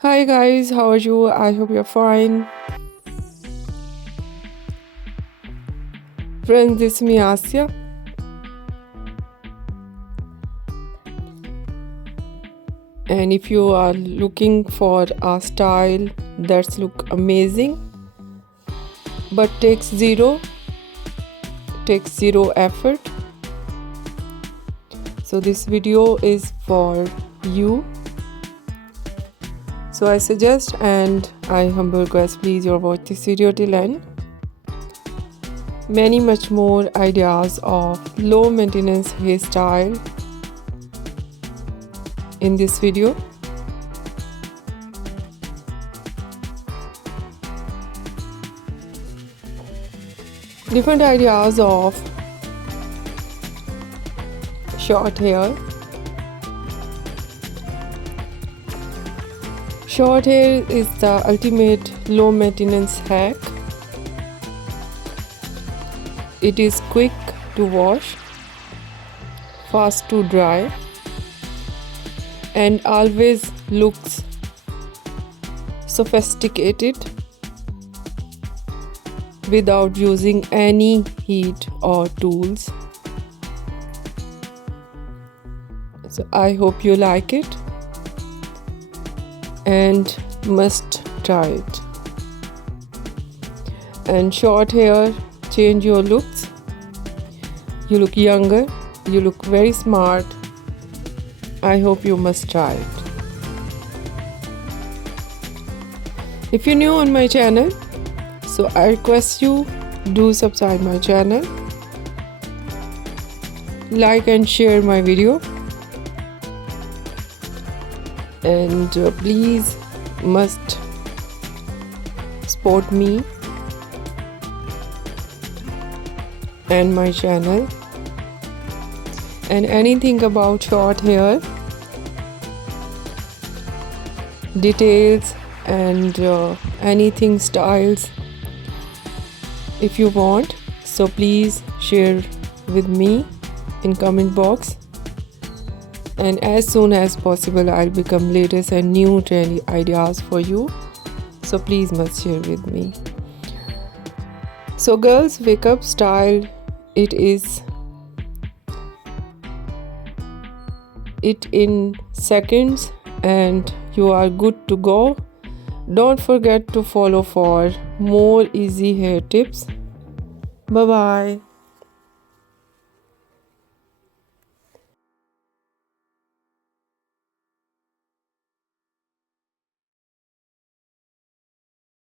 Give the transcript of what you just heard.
Hi guys, how are you? I hope you're fine. Friends, this is me Asya. And if you are looking for a style that's look amazing but takes zero effort, so this video is for you. So I suggest and I humble request, please you watch this video till end. Many much more ideas of low maintenance hairstyle in this video. Different ideas of short hair. Short hair is the ultimate low maintenance hack. It is quick to wash, fast to dry, and always looks sophisticated without using any heat or tools. So I hope you like it and must try it. And short hair change your looks. You look younger, you look very smart. I hope you must try it. If you're new on my channel, so I request you do subscribe my channel, like and share my video, and please must support me and my channel. And anything about short hair details and anything styles if you want, so please share with me in comment box, and as soon as possible I'll become latest and new trendy ideas for you, so please must share with me. So girls, wake up style, it in seconds and you are good to go. Don't forget to follow for more easy hair tips. Bye bye.